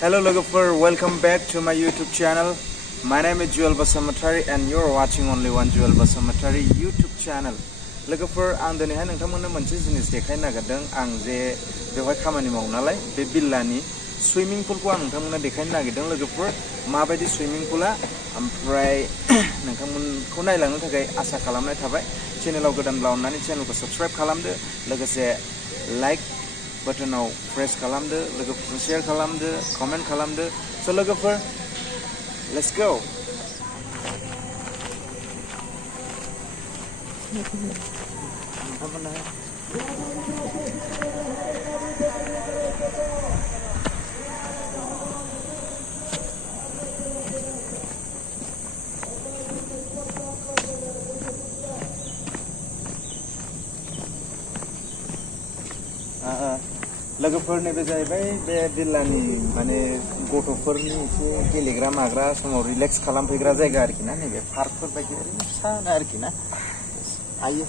Hello logofer, welcome back to my YouTube channel. My name is Juwel Basumatary and you're watching only one Juwel Basumatary YouTube channel. Logofer, आं दिनैहाय नोंथांमोननो मोनसे जिनिस देखायनो नागिरदों आं जे बेवहाय खामानि मावो नालाय बे बिल्लानि स्विमिं पुलखौ आं नोंथांमोननो देखायनो नागिरदों लोगोफोर माबायदि स्विमिं पुला ओमफ्राय नोंथांमोनखौ नायलांनो थाखाय आसा खालामनाय थाबाय चेनेलाव गोदानब्ला अन्नानै चेनेलखौ साबस्क्राइब खालामदो लोगोसे लाइक बटनाव प्रेस खालामदो लोगोफोरजों शेयार खालामदो कमेन्ट खालामदो स' लोगोफोर लेट्स गो लोगोफोर नैबे जाहैबाय बे बिल्लानि माने गथ'फोरनि एसे गेलेग्रा माग्रा समाव रिलेक्स खालामफैग्रा जायगा आरोखि ना नैबे पार्कफोर बायदि ओरैनो फिसा आरोखि ना आयो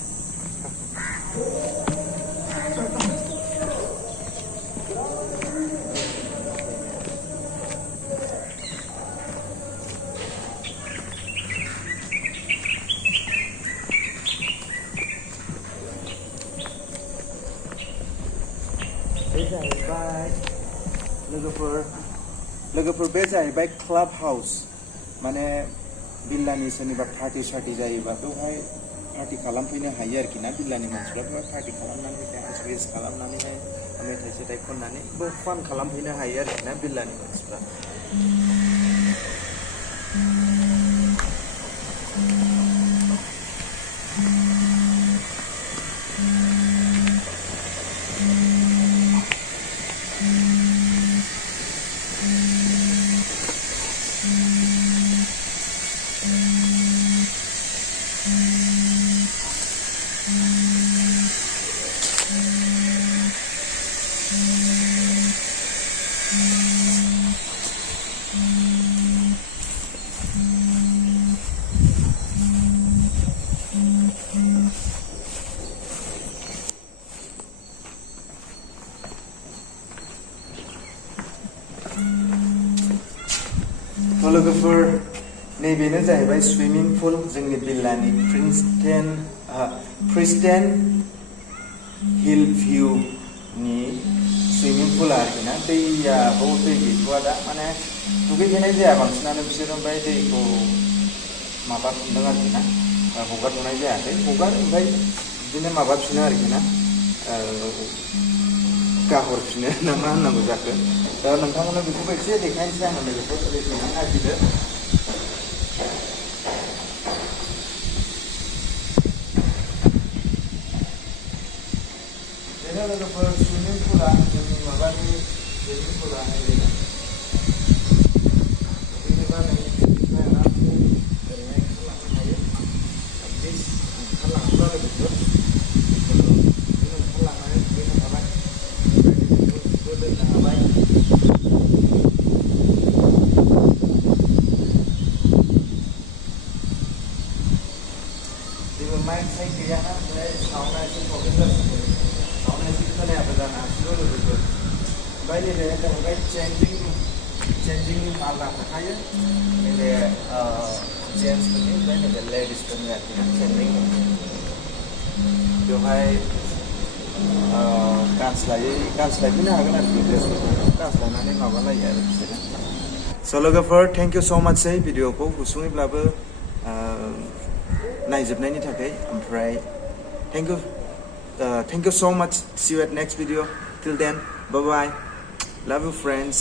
लोगोफोर बे जाहैबाय क्लाब हाउस माने बिल्लानि सोरनिबा पार्टी सार्टी जायोबा बेवहाय पार्टी खालामफैनो हायो आरोखि ना बिल्लानि मानसिफ्रा बेवहाय पार्टी खालामनानै डान्स वेस खालामनानैहाय मेथाइ सेथाइ खननानै बेव फान खालामफैनो हायो आरोखि ना बिल्लानि मानसिफ्रा लोगोफोर नैबेनो जाहैबाय स्विमिं पुल जोंनि बिल्लानि प्रिस्टाइन हिल भिउ नि स्विमिं पुल आरोखि ना दैया बहुत दै गैथ'आ दा माने दुगैहैनाय जाया बांसिनानो बिसोर ओमफ्राय दैखौ माबाफिनदों आरोखि ना हगारथ'नाय जायाखै ओमफ्राय बिदिनो माबाफिनो आरोखि ना गाहरफिनो ना मा होननांगौ जाखो दा नोंथांमोननो बेखौबो एसे देखायनोसै आङो लोगोफोर ओरैनो नागिरदो बेनो लोगोफोर स्विमिं पुला जोंनि माबानि स्विमिं पुला ओरैनो दुगैनोबा नोंनिफ्राय आरामसे ओरैहाय ओंखारलांनो हायो प्लिज ओंखारलाङोब्ला लोगोफोर ओंखारलांनानै दुगैनो हाबाय दोननो हाबाय जेबो माइक साइक गैयाना ओमफ्राय साउन्डआ एसे प्रब्लेम जासिगोन साउन्डआ एसे खोनायाबो जानो हासिगौ लोगोफोर ओमफ्राय नैबे जाहैबाय चेन्जिंनि माला थाखायो नैबे जेन्ट्सफोरनि ओमफ्राय नैबे लेडिसफोरनि आरोखि ना चेन्जिं बेवहाय गानस्लायफैनो हागोन आरोखि ड्रेसफोरखौ गानस्लायनानै माबालायो आरो बिसोरो स' लोगोफोर थेंक इउ स' माचसै भिडिअखौ गुसुङैब्लाबो नायजोबनायनि थाखाय ओमफ्राय thank you so' much see you at next video till then bye बाय लाभ यू फ्रेन्ड्स